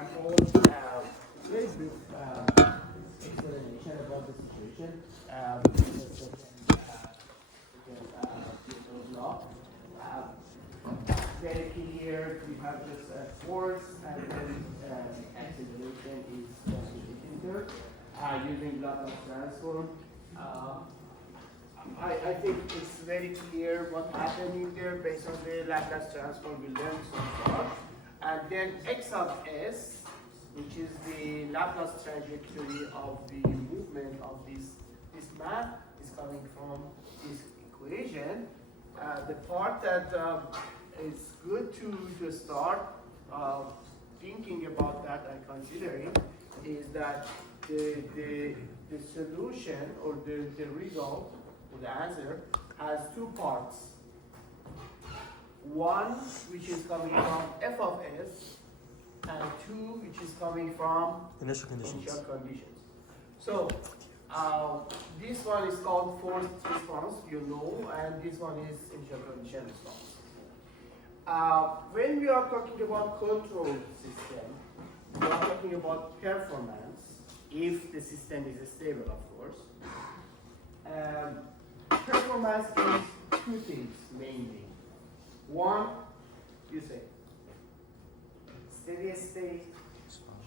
example, very brief explanation about the situation. Newton's law. Very clear, we have just a force and then acceleration is integer using Laplace transform. I think it's very clear what happening there based on the Laplace transform we learned so far. And then x of s, which is the Laplace trajectory of the movement of this mass, is coming from this equation. The part that is good to start thinking about that and considering is that the solution or the result or the answer has two parts. One which is coming from f of s and two which is coming from Initial conditions. initial conditions. So this one is called forced response, you know, and this one is initial condition response. When we are talking about control system, we are talking about performance, if the system is stable, of course. Performance is two things mainly. One, you say, steady state,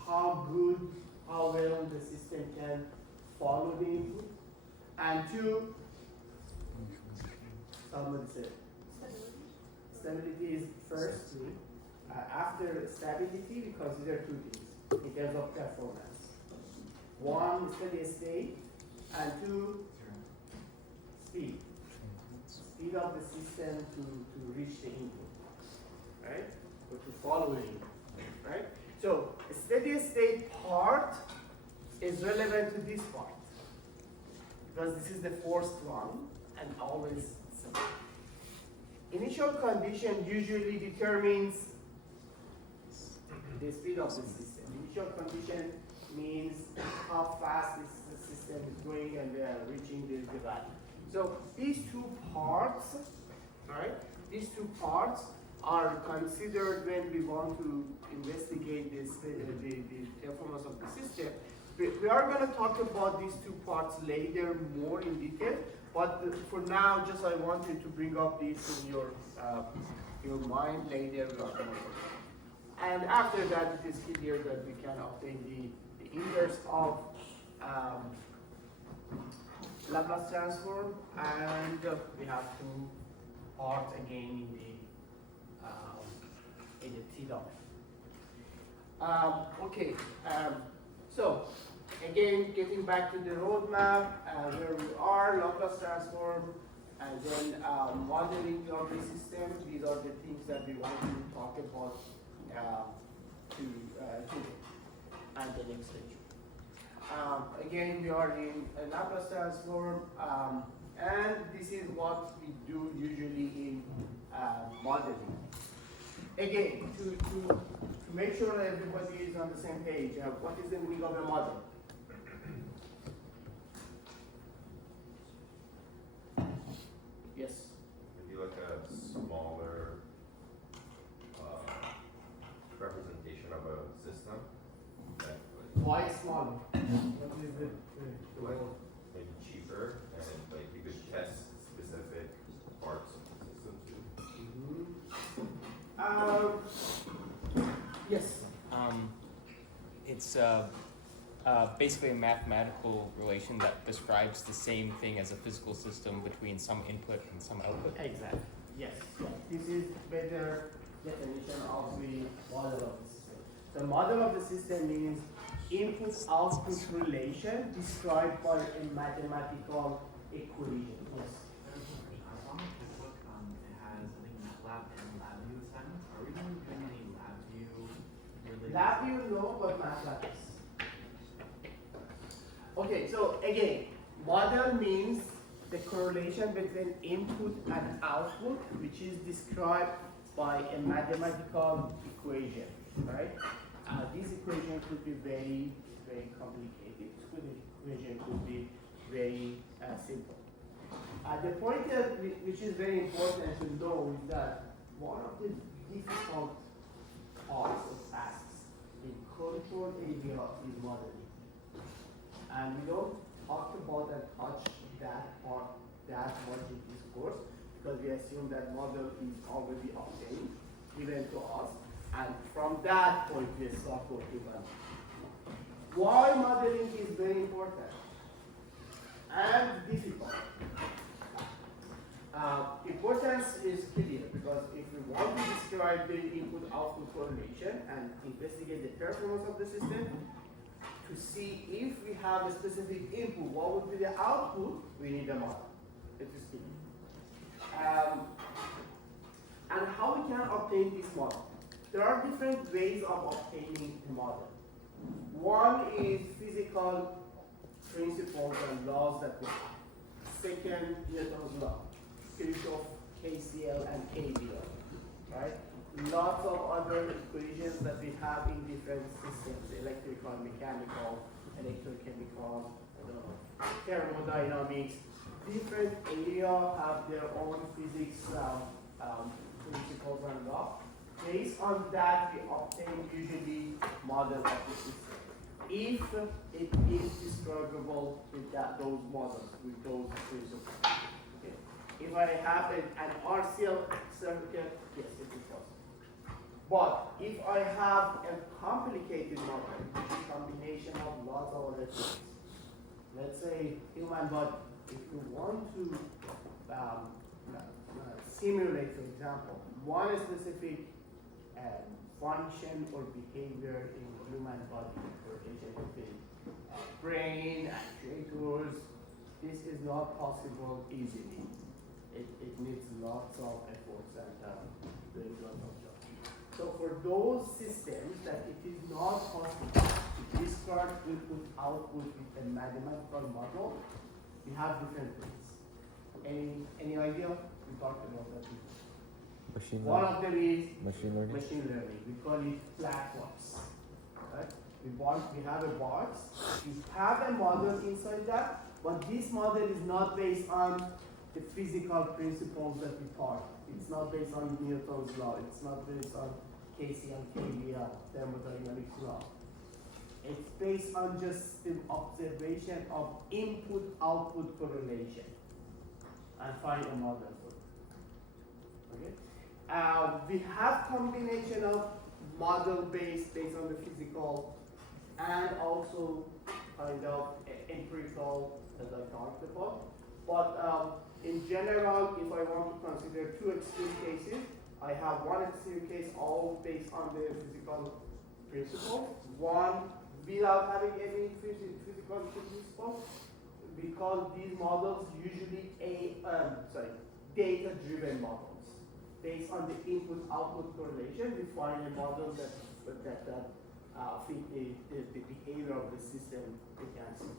how good, how well the system can follow the input. And two, somebody said, stability is first thing. After stability, we consider two things in terms of performance. One, steady state, and two, speed. Speed of the system to reach the input, right? Or to follow the input, right? So, a steady state part is relevant to this part because this is the first one and always simple. Initial condition usually determines the speed of the system. Initial condition means how fast the system is going and reaching the value. So these two parts, right? These two parts are considered when we want to investigate the performance of the system. We are going to talk about these two parts later more in detail, but for now, just I wanted to bring up these in your mind later. We are going to, and after that, it is clear that we can obtain the inverse of Laplace transform, and we have two parts again in the theta. Okay, so again, getting back to the roadmap, where we are, Laplace transform, and then modeling of the system. These are the things that we want to talk about today and the next lecture. Again, we are in a Laplace transform, and this is what we do usually in modeling. Again, to make sure that everybody is on the same page, what is the meaning of a model? Yes? Maybe like a smaller representation of a system. That would Why smaller? What is the like maybe cheaper, and like you could test specific parts of the system too. Yes. It's basically a mathematical relation that describes the same thing as a physical system between some input and some output. Exactly. Yes. This is better definition of the model of the system. The model of the system means input-output relation described by a mathematical equation. Yes. As long as the book it has, I think, MATLAB and LabVIEW assignments, are we going to be doing any LabVIEw related? LabVIEW, no, but MATLAB is. Okay, so again, model means the correlation between input and output, which is described by a mathematical equation, right? This equation could be very, very complicated. This equation could be very simple. The point that which is very important to know is that one of the difficult parts or tasks in code control area is modeling. And we don't talk about and touch that part that much in this course because we assume that model is already obtained, given to us, and from that point we start working on it. Why modeling is very important and difficult. Importance is clear because if we want to describe the input-output correlation and investigate the performance of the system, to see if we have a specific input, what would be the output, we need a model. It is key. And how we can obtain this model? There are different ways of obtaining a model. One is physical principles and laws that we have. Second, Newton's law, Kirchhoff, KCL, and KVL, right? Lots of other equations that we have in different systems, electrical, mechanical, electrochemical, I don't know, thermodynamics. Different areas have their own physics principles and laws. Based on that, we obtain usually model of the system. If it is describable with those models, with those principles. Okay. If I have an RCL circuit, yes, it is possible. But if I have a complicated model, which is a combination of lots of other things, let's say human body, if you want to simulate, for example, one specific function or behavior in human body, for example, brain, actuators, this is not possible easily. It needs lots of efforts and very lot of jobs. So for those systems that it is not possible to discard input-output with a mathematical model, we have different ways. Any idea? We talked about that before. Machine One learning. of them is Machine learning. machine learning. We call it black box. Right? We have a box. We have a model inside that, but this model is not based on the physical principles that we taught. It's not based on Newton's law. It's not based on KCL, KVL, thermodynamics law. It's based on just the observation of input-output correlation and find a model for it. Okay? We have combination of model-based, based on the physical, and also kind of empirical, as I talked about. But in general, if I want to consider two extreme cases, I have one extreme case all based on the physical principle, one without having any physical principle. We call these models usually data-driven models. Based on the input-output correlation, we find a model that fit the behavior of the system we can see.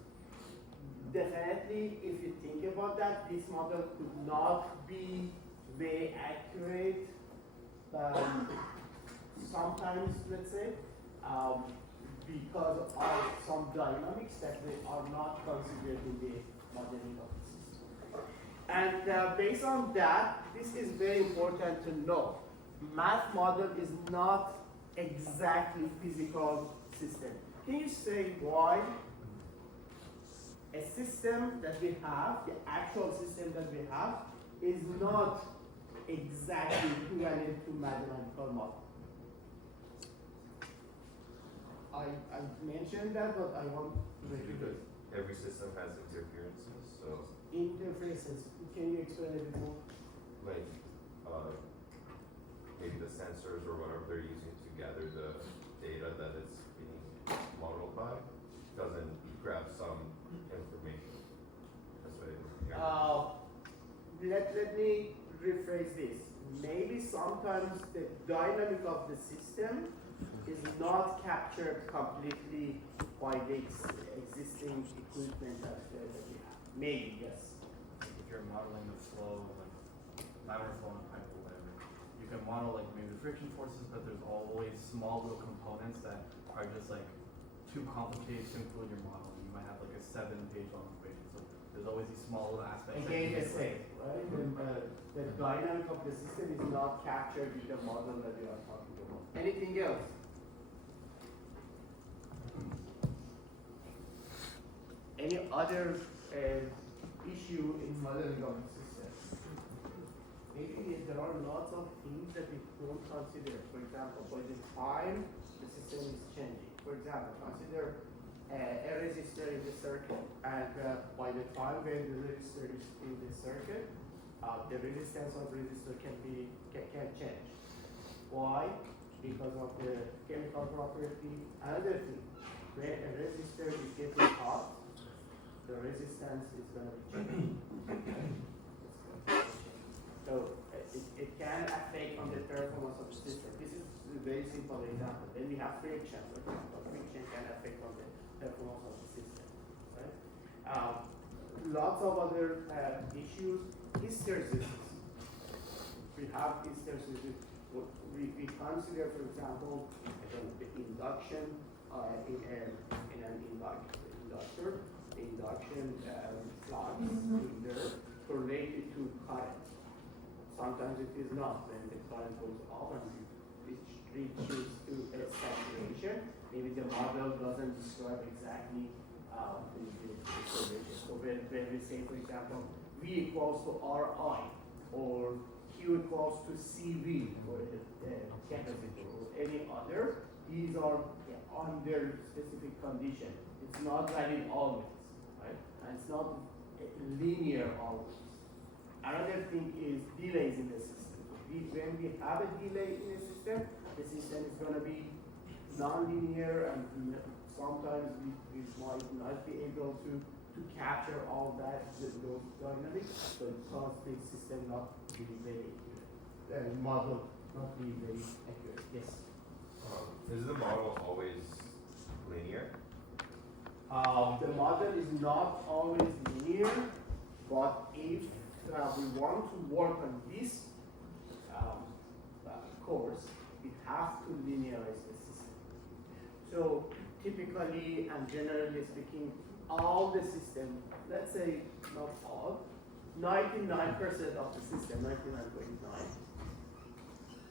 Definitely, if you think about that, this model could not be very accurate. Sometimes, let's say, because of some dynamics that they are not considered in the modeling of the system. And based on that, this is very important to know. Math model is not exactly physical system. Can you say why? A system that we have, the actual system that we have, is not exactly equivalent to mathematical model. I mentioned that, but I want to repeat it. Every system has interferences, so Interfaces. Can you explain a bit more? like maybe the sensors or whatever they're using to gather the data that it's being modeled by doesn't grab some information. That's why Let me rephrase this. Maybe sometimes the dynamic of the system is not captured completely by the existing equipment that we have. Maybe, yes. If you're modeling the flow, like laminar flow in a pipe or whatever, you can model like maybe the friction forces, but there's always small little components that are just like too complicated to include in your model. You might have like a 7-page long equation. So there's always these small little aspects. Again, the same, right? The dynamic of the system is not captured in the model that we are talking about. Anything else? other issue in modeling of the system. Maybe there are lots of things that we don't consider. For example, by the time the system is changing. For example, consider a resistor in the circuit, and by the time when the resistor is in the circuit, the resistance of resistor can change. Why? Because of the chemical property. Another thing, when a resistor is getting hot, the resistance is going to be changing. So it can affect on the performance of the system. This is a very simple example. Then we have friction, for example. Friction can affect on the performance of the system. Right? Lots of other issues. Hysteresis. We have hysteresis. We consider, for example, again, the induction in an inductor, induction flux in there correlated to current. Sometimes it is not. When the current goes up and it reaches to a saturation, maybe the model doesn't describe exactly the correlation. So when we say, for example, V equals to Ri, or Q equals to CV, or a capacitor, or any other, these are under specific condition. It's not valid always, right? And it's not linear always. Another thing is delays in the system. When we have a delay in the system is going to be non-linear, and sometimes we might not be able to capture all that, those dynamics, so it causes the system not to be very accurate, model not be very accurate. Yes? Is the model always linear? The model is not always linear, but if we want to work on this course, we have to linearize the system. So typically and generally speaking, all the system, let's say not all, 99% of the system, 99.9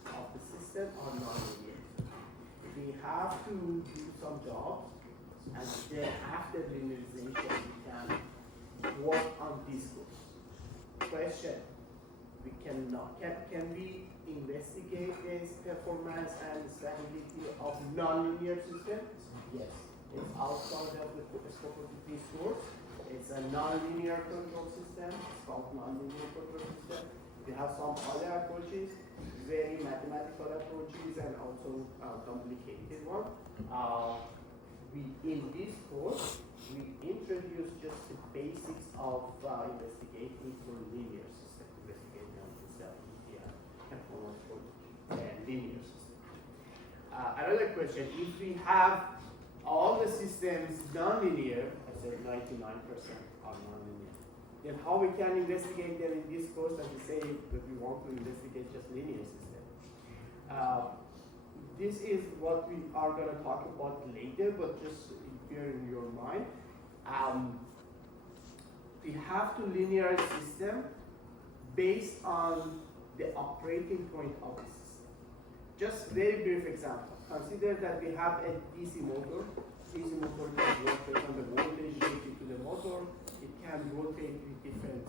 of the system are non-linear. We have to do some jobs, and then after linearization, we can work on this course. Question: we cannot. Can we investigate this performance and stability of non-linear systems? Yes. It's outside of the scope of this course. It's a non-linear control system. It's called non-linear control system. We have some other approaches, very mathematical approaches, and also complicated one. In this course, we introduce just the basics of investigating for linear system, investigating on the stability and performance for linear system. Another question: if we have all the systems non-linear, I said 99% are non-linear, then how we can investigate them in this course and say that we want to investigate just linear system? This is what we are going to talk about later, but just bear in your mind. We have to linearize system based on the operating point of the system. Just very brief example. Consider that we have a DC motor. DC motor can rotate on the voltage related to the motor. It can rotate with different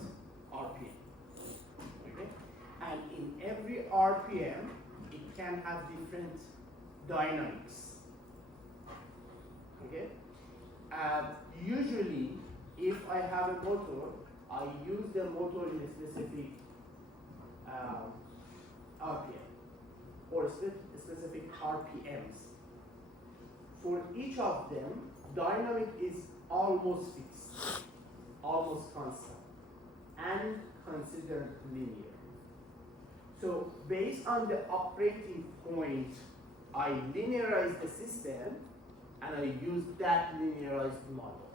RPM. Okay? And in every RPM, it can have different dynamics. Okay? Usually, if I have a motor, I use the motor in a specific RPM or specific RPMs. For each of them, dynamic is almost fixed, almost constant, and considered linear. So based on the operating point, I linearize the system, and I use that linearized model.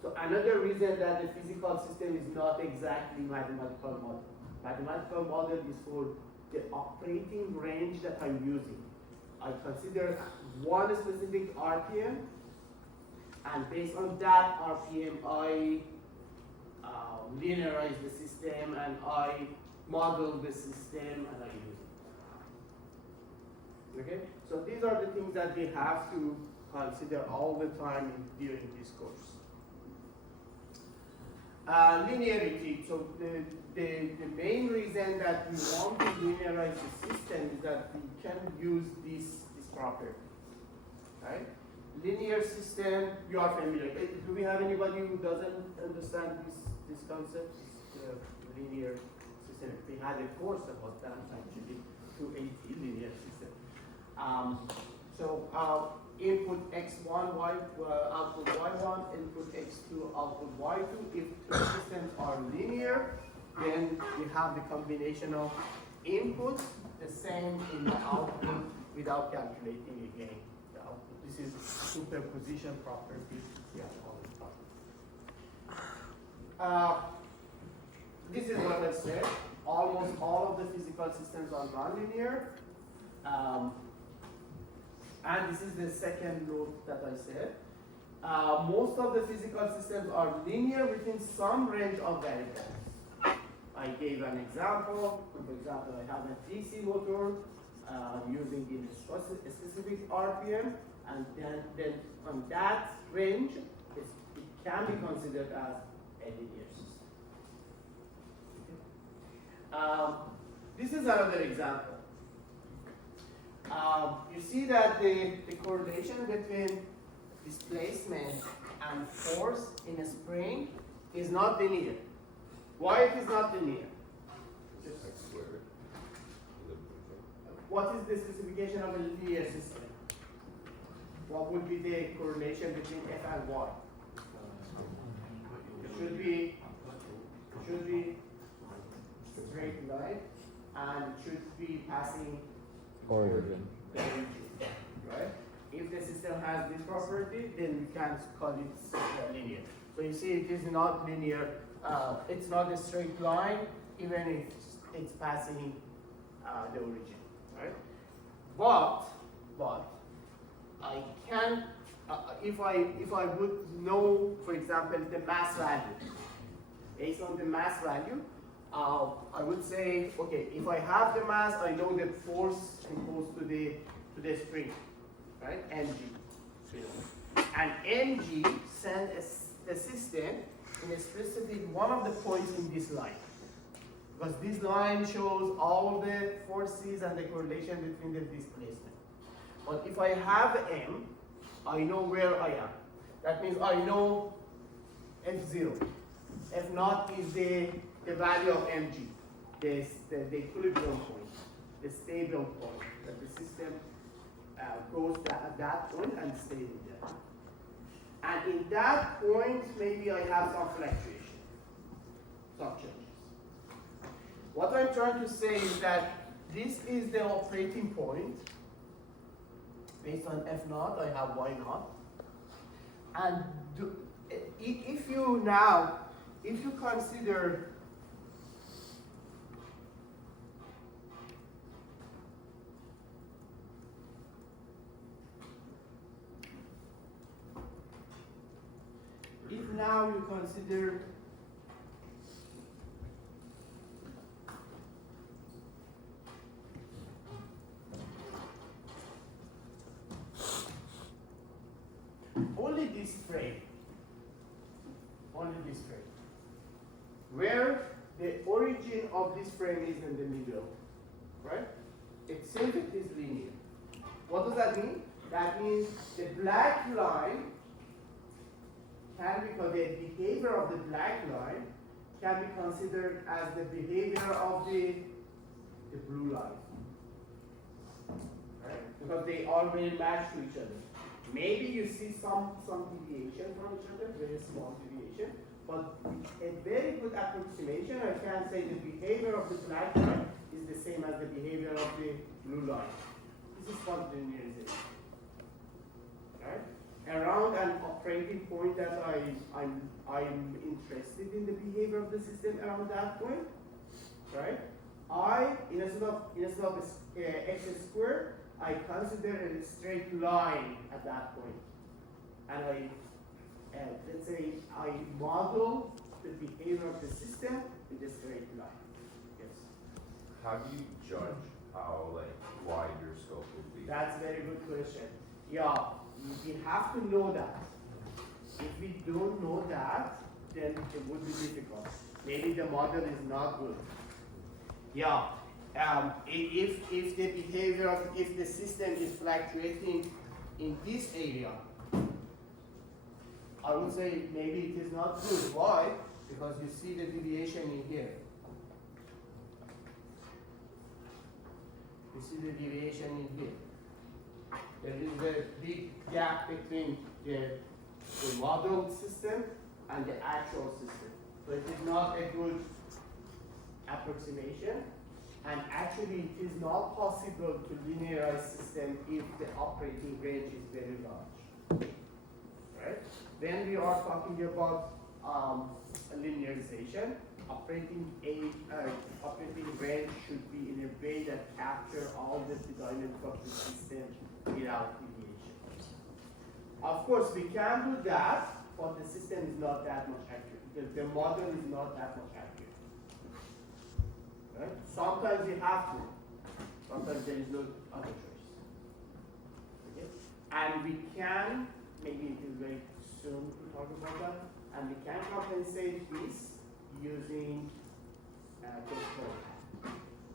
So another reason that the physical system is not exactly mathematical model. Mathematical model is for the operating range that I'm using. I consider one specific RPM, and based on that RPM, I linearize the system, and I model the system, and I use it. Okay? So these are the things that we have to consider all the time during this course. Linearity. So the main reason that we want to linearize the system is that we can use this property, right? Linear system, you are familiar. Do we have anybody who doesn't understand this concept? Linear system. We had a course about that actually, 280 linear system. Input x1, output y1, input x2, output y2. If two systems are linear, then we have the combination of inputs, the same in the output without calculating again the output. This is superposition property. Yeah, all the stuff. This is what I said. Almost all of the physical systems are nonlinear. And this is the second note that I said. Most of the physical systems are linear within some range of variables. I gave an example. For example, I have a DC motor. I'm using in a specific RPM, and then on that range, it can be considered as a linear system. This is another example. You see that the correlation between displacement and force in a spring is not linear. Why it is not linear? X squared. What is the specification of a linear system? What would be the correlation between F and Y? It should be straight line, and it should be passing Origin. the origin, right? If the system has this property, then we can call it linear. So you see, it is not linear. It's not a straight line, even if it's passing the origin, right? But I can, if I would know, for example, the mass value, based on the mass value, I would say, okay, if I have the mass, I know the force imposed to the spring, right? Mg. And Mg sends a system in a specific one of the points in this line. Because this line shows all the forces and the correlation between the displacement. But if I have M, I know where I am. That means I know F0. F0 is the value of Mg, the equilibrium point, the stable point, that the system goes at that point and stays in there. And in that point, maybe I have some fluctuation, some changes. What I'm trying to say is that this is the operating point. Based on F0, I have Y0. And if you consider now you consider only this frame, where the origin of this frame is in the middle, right? It says it is linear. What does that mean? That means the black line can be, the behavior of the black line can be considered as the behavior of the blue line, right? Because they already match to each other. Maybe you see some deviation from each other, very small deviation, but a very good approximation, I can say the behavior of the black line is the same as the behavior of the blue line. This is called linearization, right? Around an operating point that I'm interested in the behavior of the system around that point, right? Instead of x squared, I consider a straight line at that point. And let's say I model the behavior of the system with a straight line. Yes. How do you judge how wide your scope would be? That's a very good question. Yeah, we have to know that. If we don't know that, then it would be difficult. Maybe the model is not good. Yeah, if the behavior of, if the system is fluctuating in this area, I would say maybe it is not good. Why? Because you see the deviation in here. You see the deviation in here. There is a big gap between the model system and the actual system. So it is not a good approximation, and actually it is not possible to linearize system if the operating range is very large. Right? When we are talking about linearization, operating range should be in a way that capture all the dynamics of the system without deviation. Of course, we can do that, but the system is not that much accurate. The model is not that much accurate. Right? Sometimes you have to. Sometimes there is no other choice. Okay? And we can, maybe it is very soon to talk about that, and we can compensate this using control.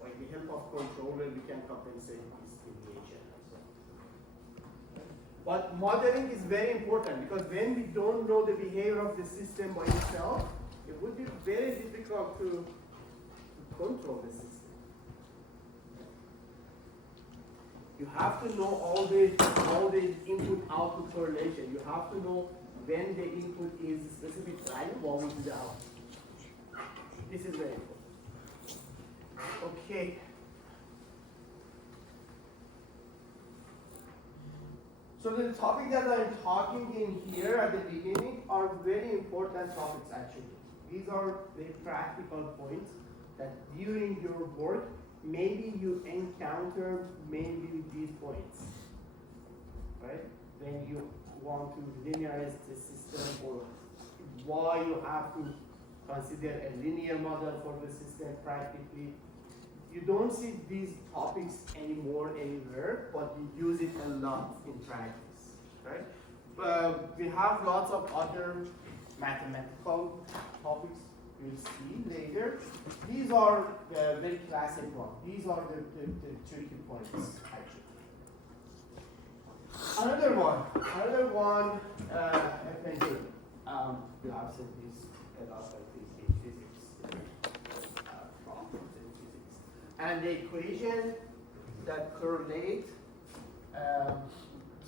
With the help of controller, we can compensate this deviation. But modeling is very important because when we don't know the behavior of the system by itself, it would be very difficult to control the system. You have to know all the input-output correlation. You have to know when the input is a specific value, what will be the output. This is very important. Okay. So the topic that I'm talking in here at the beginning are very important topics actually. These are very practical points that during your work, maybe you encounter maybe these points, right? When you want to linearize the system or why you have to consider a linear model for the system practically. You don't see these topics anymore anywhere, but you use it a lot in practice, right? But we have lots of other mathematical topics we'll see later. These are the very classic ones. These are the tricky points, actually. Another one, FNG. You have seen this a lot, I think, in physics, problems in physics. And the equation that correlate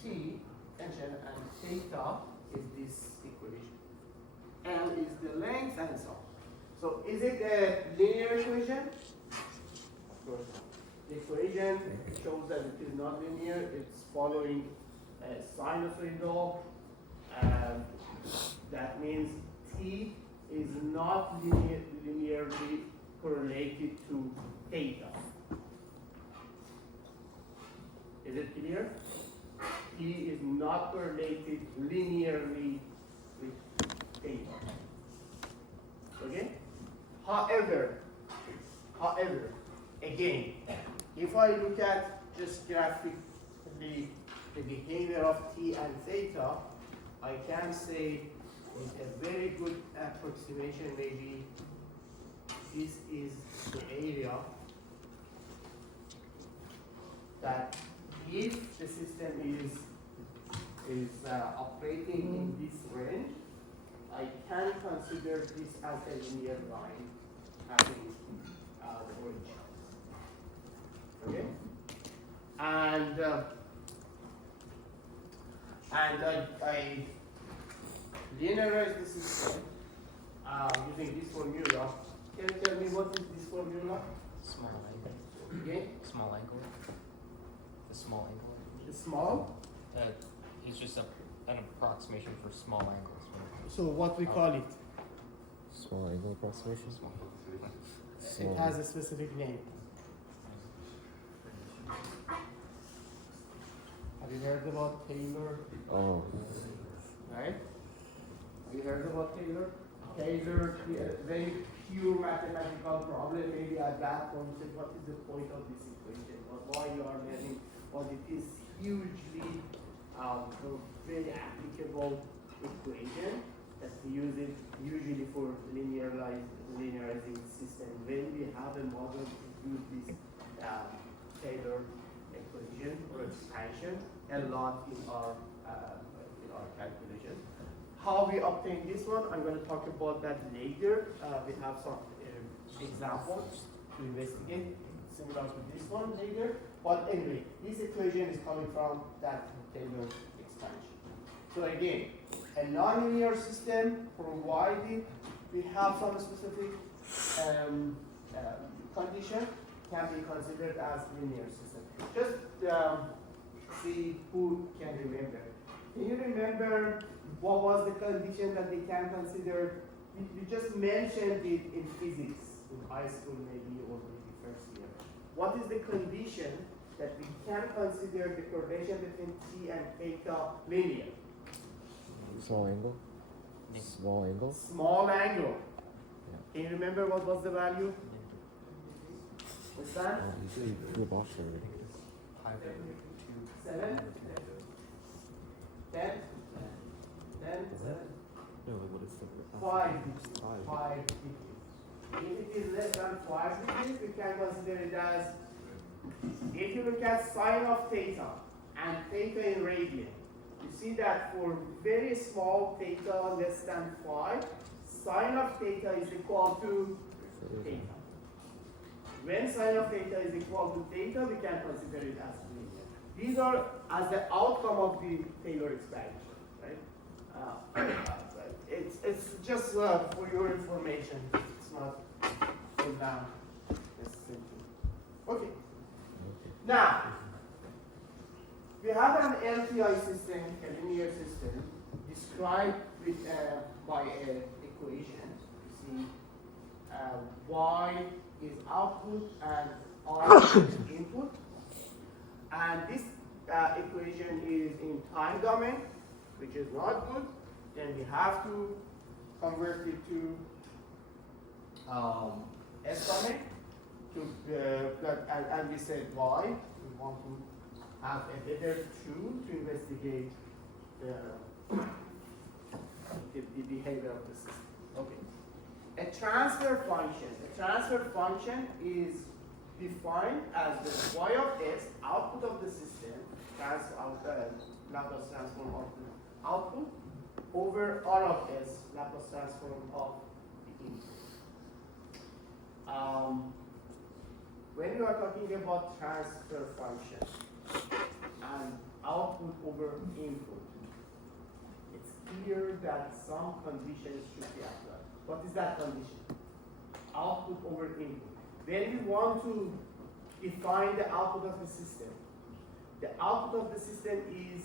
T, tension, and theta is this equation. L is the length and so on. So is it a linear equation? Of course not. The equation shows that it is not linear. It's following a sinusoidal. That means T is not linearly correlated to theta. Is it clear? T is not correlated linearly with theta. Okay? However, again, if I look at just graphically the behavior of T and theta, I can say with a very good approximation, maybe this is the area that if the system is operating in this range, I can consider this as a linear line having the origin. Okay? And I linearize the system using this formula. Can you tell me what is this formula? Small angle. Again? Small angle. The small angle. The small? It's just an approximation for small angles. So what we call it? Small angle approximation. It has a specific name. Have you heard about Taylor? Oh. Right? Have you heard about Taylor? Taylor, a very pure mathematical problem. Maybe at that point you said, what is the point of this equation? Or why you are learning? But it is hugely very applicable equation. that we use it usually for linearizing system. When we have a model, we use this Taylor equation or expansion a lot in our calculation. How we obtain this one, I'm going to talk about that later. We have some examples to investigate similar to this one later. But anyway, this equation is coming from that Taylor expansion. So again, a nonlinear system provided we have some specific condition can be considered as linear system. Just see who can remember. Can you remember what was the condition that we can consider? We just mentioned it in physics, in high school maybe, or maybe first year. What is the condition that we can consider the correlation between T and theta linear? Small angle? Small angle? Small angle. Can you remember what was the value? What's that? Oh, you flew off already. 7? 10? 10? 7? No, like what is the 5. 5 degrees. If it is less than 5 degrees, we can consider it as, if you look at sine of theta and theta in radian, you see that for very small theta less than 5, sine of theta is equal to theta. When sine of theta is equal to theta, we can consider it as linear. These are as the outcome of the Taylor expansion, right? It's just for your information. It's not so down necessarily. Okay. Now, we have an LTI system, a linear system, described with, by an equation. You see, y is output and r is input. And this equation is in time domain, which is not good. Then we have to convert it to S domain. And we said why. We want to have a better tool to investigate the behavior of the system. Okay. A transfer function. A transfer function is defined as the y of s, output of the system, Laplace transform of the output, over r of s, Laplace transform of the input. When you are talking about transfer function and output over input, it's clear that some conditions should be applied. What is that condition? Output over input. When we want to define the output of the system, the output of the system is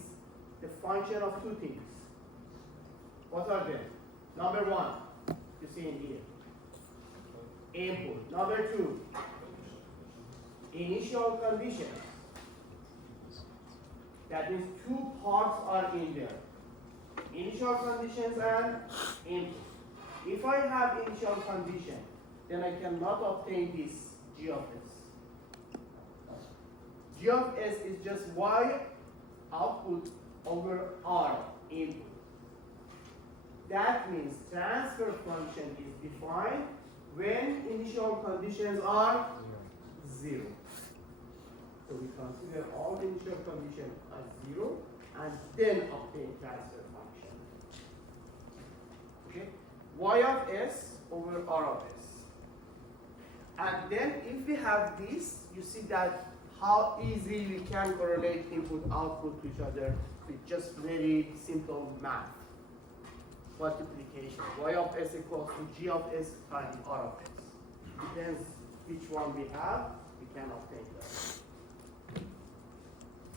the function of two things. What are they? Number one, you see in here, input. Number two, initial condition. That means two parts are in there. Initial conditions and input. If I have initial condition, then I cannot obtain this G of S. G of S is just Y output over R input. That means transfer function is defined when initial conditions are 0. So we consider all the initial conditions as 0 and then obtain transfer function. Okay? Y of S over R of S. And then if we have this, you see that how easily we can correlate input output to each other with just very simple math. Multiplication. Y of S equals to G of S times R of S. Depends which one we have, we can obtain that.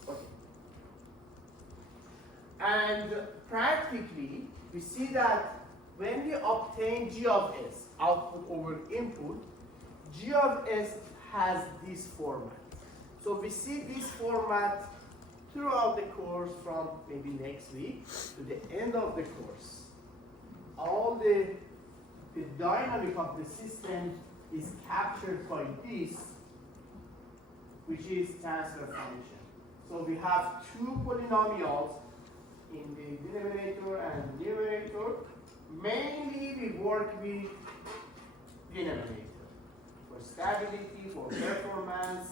Okay. And practically, we see that when we obtain G of S, output over input, G of S has this format. So we see this format throughout the course from maybe next week to the end of the course. All the dynamic of the system is captured by this, which is transfer function. So we have two polynomials in the denominator and numerator, mainly we work with denominator. For stability, for performance,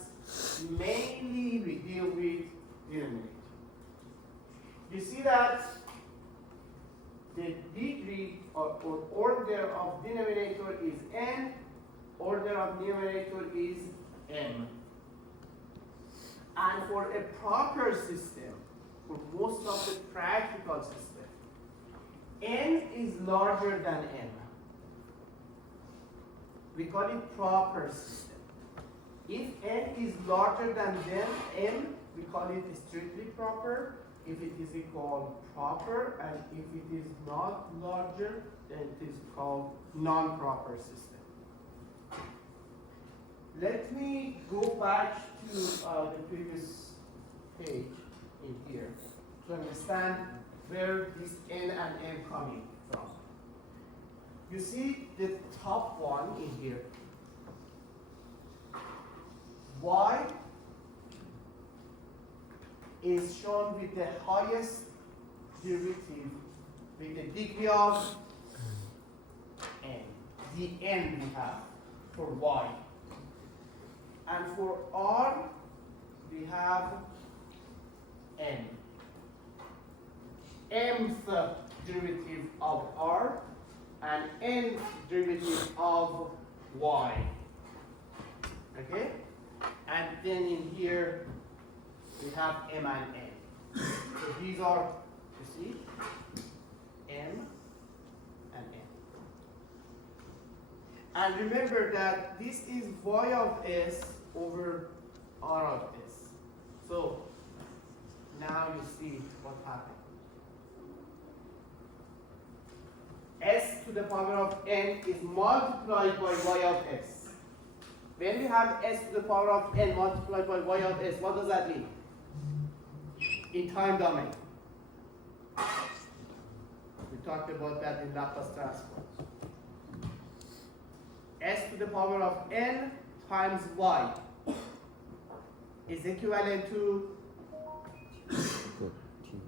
mainly we deal with denominator. You see that the degree or order of denominator is n, order of numerator is m. And for a proper system, for most of the practical system, n is larger than m. We call it proper system. If n is larger than m, we call it strictly proper. If it is equal proper, and if it is not larger, then it is called non-proper system. Let me go back to the previous page in here to understand where this n and m coming from. You see the top one in here. Y is shown with the highest derivative with the degree of n. The n we have for y. And for r, we have n. Mth derivative of r and nth derivative of y. Okay? And then in here, we have m and n. So these are, you see, m and n. And remember that this is y of s over r of s. So now you see what happened. S to the power of n is multiplied by y of s. When we have s to the power of n multiplied by y of s, what does that mean? In time domain. We talked about that in Laplace transform. S to the power of n times y is equivalent to The t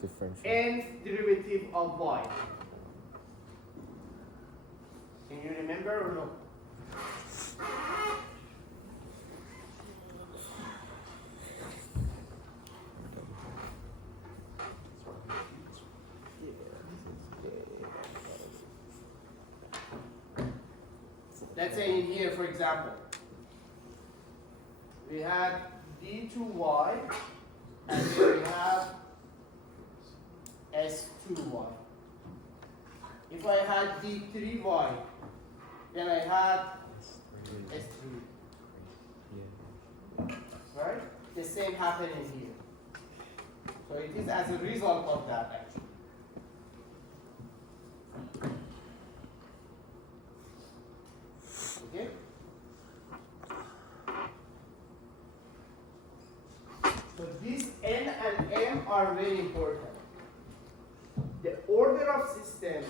differential. nth derivative of y. Can you remember or no? Let's say in here, for example, we had d2y and here we have s2y. If I had d3y, then I had s3. Right? The same happened in here. So it is as a result of that actually. Okay? So these n and m are very important. The order of system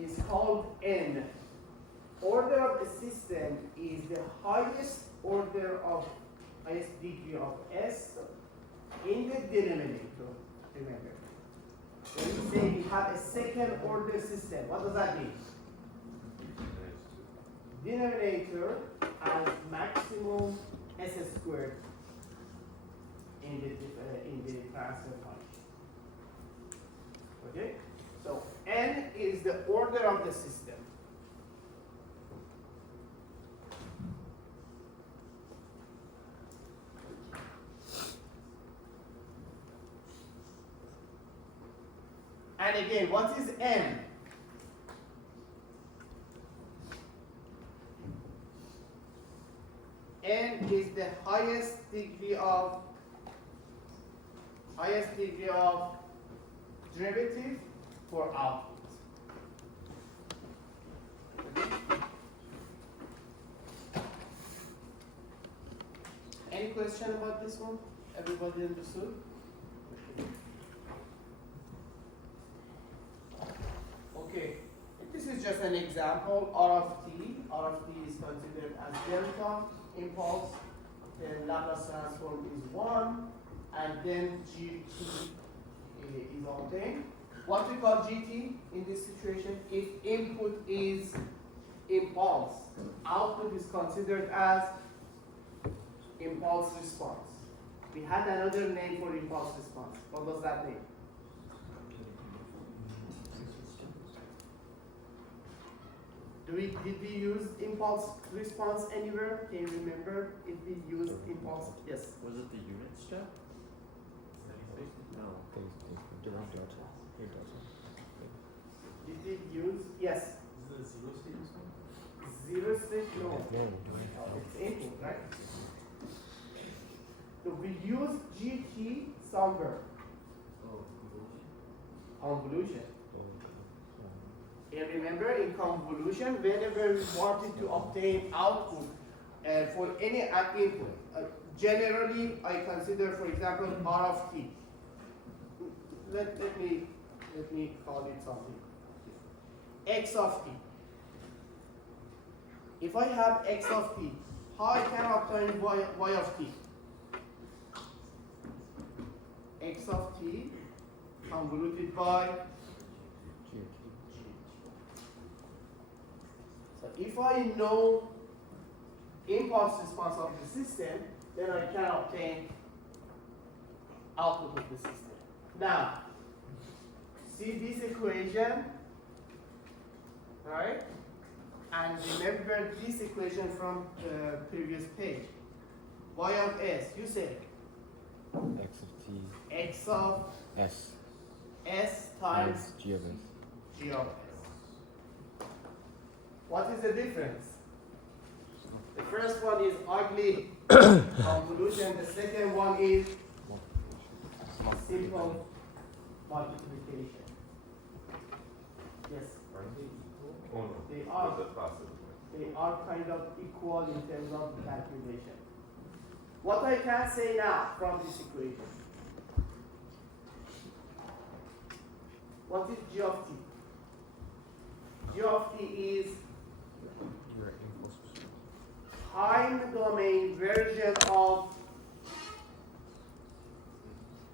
is called n. Order of the system is the highest order of highest degree of s in the denominator. Remember. When we say we have a second order system, what does that mean? Denominator has maximum s squared in the transfer function. Okay? So n is the order of the system. And again, what is n? N is the highest degree of derivative for output. Okay. Any question about this one? Everybody understood? Okay. This is just an example. R of t. R of t is considered as delta impulse. Then Laplace transform is 1. And then gt is obtained. what we call GT in this situation, if input is impulse, output is considered as impulse response. We had another name for impulse response. What was that name? Did we use impulse response anywhere? Can you remember if we used impulse? Yes. Was it the unit step? No. They don't do it. He does Did we use? Yes. Is it a zero state response? Zero state? No. No. It's input, right? So we use GT somewhere. Oh, Convolution. And remember, in convolution, whenever we wanted to obtain output for any input, generally I consider, for example, R of t. Let me call it something. X of t. If I have x of t, how I can obtain y of t? X of t convoluted by G. So if I know impulse response of the system, then I can obtain output of the system. Now, see this equation, right? And remember this equation from the previous page. Y of s, you said X of T. x of S. s times G of S. g of s. What is the difference? The first one is ugly convolution, the second one is simple multiplication. Yes, Are they equal? Oh no. They are. There's a positive one. they are kind of equal in terms of calculation. What I can say now from this equation? What is g of t? G of t is Your impulse response. time domain version of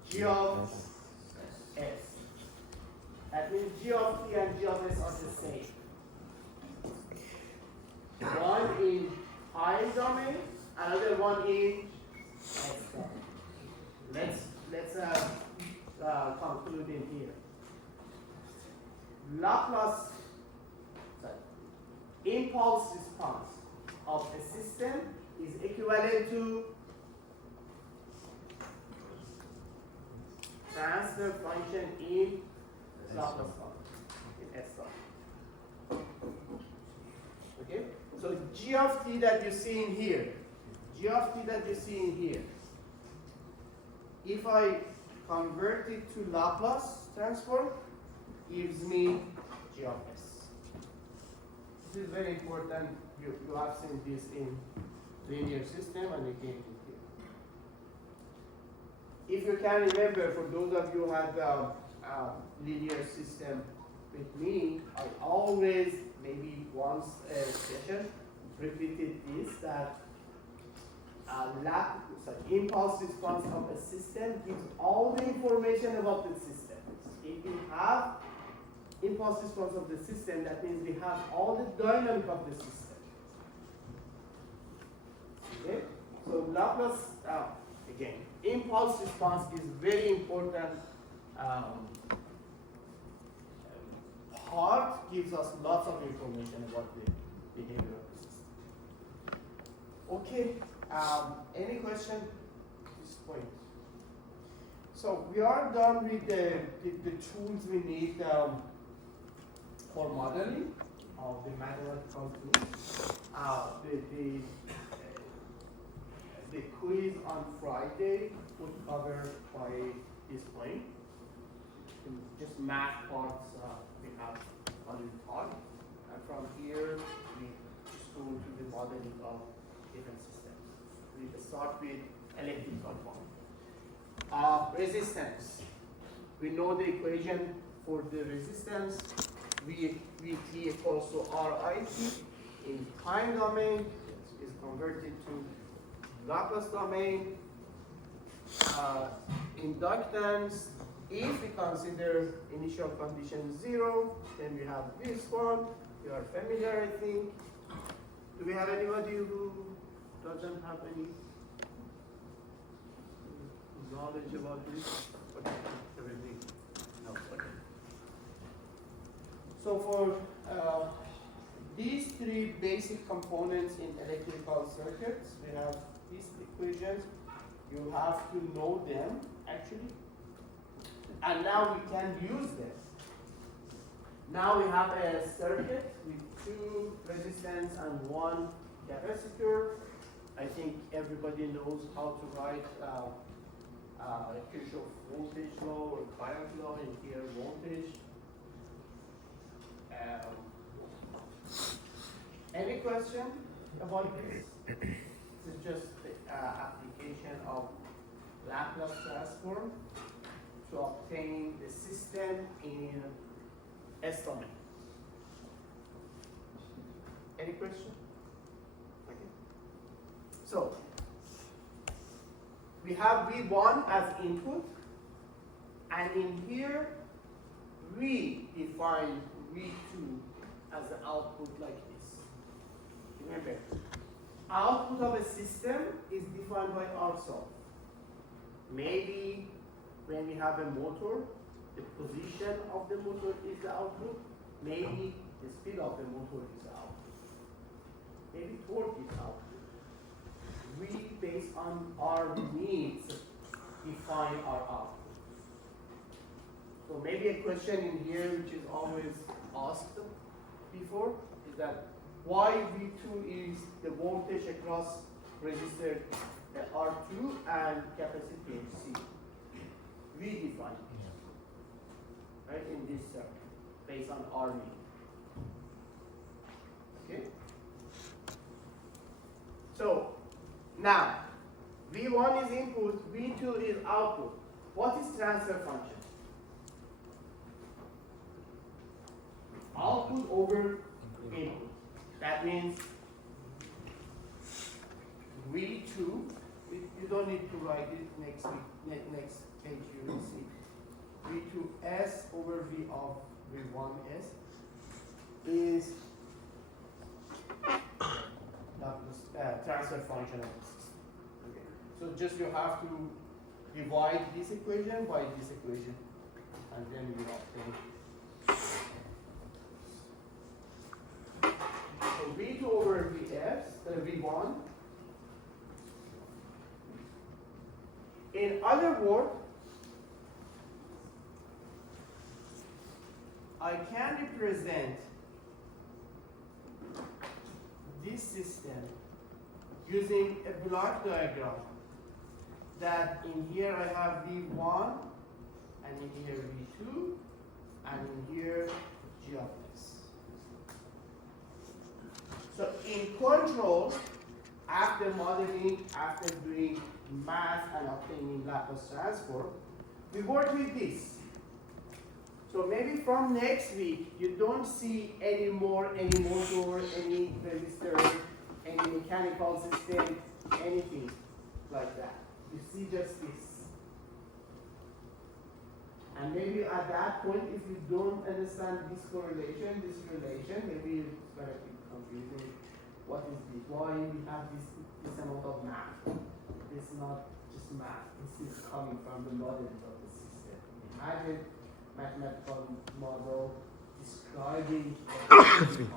g of s. That means g of t and g of s are the same. One in time domain, another one in s domain. Let's conclude in here. Laplace impulse response of a system is equivalent to transfer function in Laplace function in S star. Okay? So g of t that you see in here, g of t that you see in here, if I convert it to Laplace transform, gives me g of s. This is very important. You have seen this in linear system and again in here. If you can remember, for those of you who had linear system with me, I always, maybe once a session, repeated this, that impulse response of a system gives all the information about the system. If we have impulse response of the system, that means we have all the dynamic of the system. Okay? So Laplace, again, impulse response is very important part, gives us lots of information about the behavior of the system. Okay, any question at this point? So we are done with the tools we need for modeling of the mathematical tools. The quiz on Friday would cover by this point. Just math parts we have already taught. And from here, we just go to the modeling of different systems. We start with electrical one. Resistance. We know the equation for the resistance. Vt equals to Rit in time domain is converted to Laplace domain. Inductance if we consider initial condition 0, then we have this one. You are familiar, I think. Do we have anybody who doesn't have any knowledge about this? Okay, everything. No, okay. So for these three basic components in electrical circuits, we have these equations. You have to know them, actually. And now we can use them. Now we have a circuit with 2 resistance and 1 capacitor. I think everybody knows how to write Kirchhoff voltage law or current law, and here voltage. Any question about this? This is just the application of Laplace transform to obtain the system in S domain. Any question? Okay. So we have V1 as input, and in here we define V2 as the output like this. Remember, output of a system is defined by ourselves. Maybe when we have a motor, the position of the motor is the output. Maybe the speed of the motor is the output. Maybe torque is output. We, based on our needs, define our output. So maybe a question in here which is always asked before is that why V2 is the voltage across resistor R2 and capacitor C. We define it, right, in this circuit, based on our need. Okay? So, now, V1 is input, V2 is output. What is transfer function? Output over input. That means V2, you don't need to write it next page, you will see. V2S over V of V1S is transfer function of the system. Okay. So just you have to divide this equation by this equation, and then you obtain. So V2 over V1. In other words, I can represent this system using a block diagram that in here I have V1, and in here V2, and in here G of S. So in control, after modeling, after doing math and obtaining Laplace transform, we work with this. So maybe from next week, you don't see any motor, any resistor, any mechanical system, anything like that. You see just this. And maybe at that point, if you don't understand this correlation, this relation, maybe it's going to be confusing. What is this? Why we have this amount of math? It's not just math. This is coming from the modeling of the system. Imagine mathematical model describing the system.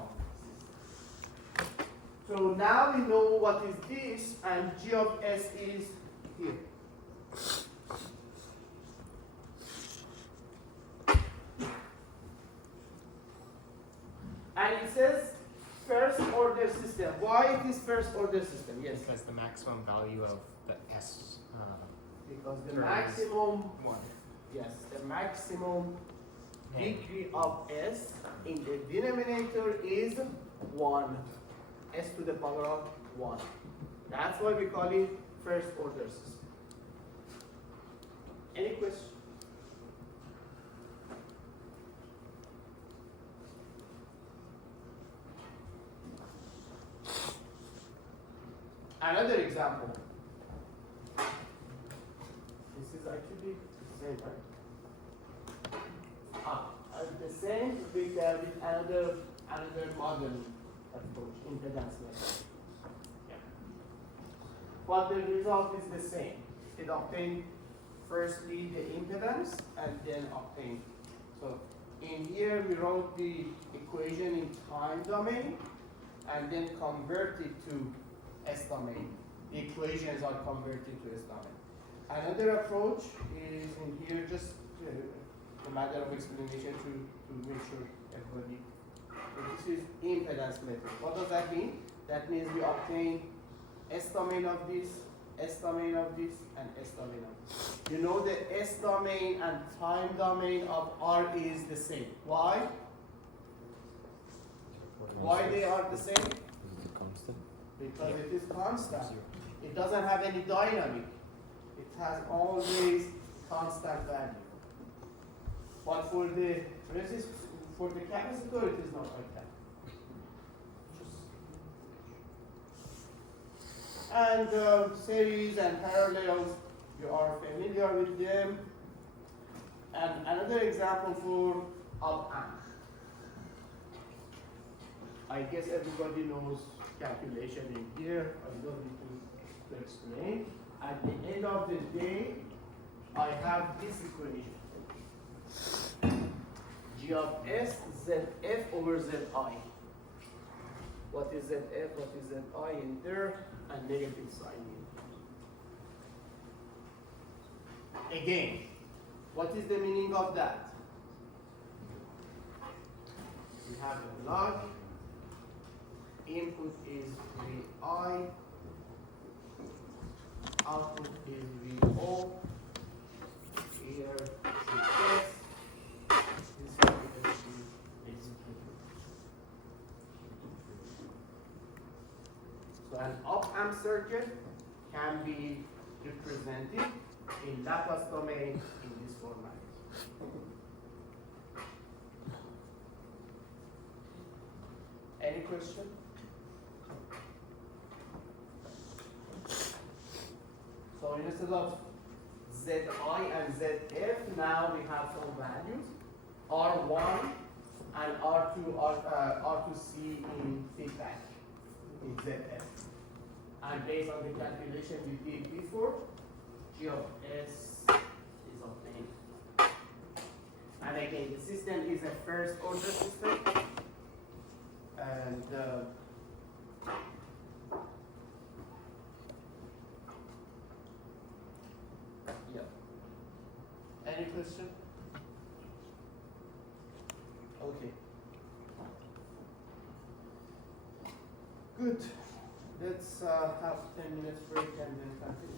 So now we know what is this, and G of S is here. And it says first order system. Why it is first order system? Yes. Because the maximum value of the S. Because the term is maximum, 1. yes, the maximum degree of S in the denominator is 1. S to the power of 1. That's why we call it first order system. Any question? Another example. This is actually the same, right? same with another modern approach, impedance method. Yeah. But the result is the same. It obtained firstly the impedance and then obtained. So in here we wrote the equation in time domain and then converted to S domain. The equations are converted to S domain. Another approach is in here, just a matter of explanation to make sure everybody. So this is impedance method. What does that mean? That means we obtain S domain of this, S domain of this, and S domain of this. You know the S domain and time domain of R is the same. Why? Why they are the same? Is it constant? Because it is constant. It doesn't have any dynamic. It has always constant value. But for the for the capacitor, it is not like that. And series and parallels, you are familiar with them. And another example for op-amp. I guess everybody knows calculation in here. I don't need to explain. At the end of the day, I have this equation. G of S, ZF over ZI. What is ZF, what is ZI in there, and negative sign in. Again, what is the meaning of that? We have a log, input is VI, output is VO, here is S, this one is so an op-amp circuit can be represented in Laplace domain in this format. Any question? So instead of Zi and Zf, now we have some values, R1 and R2C in feedback in Zf. And based on the calculation we did before, G of S is obtained. And again, the system is a first order system. And yeah. Any question? Okay. Good. Let's have 10 minutes break and then continue.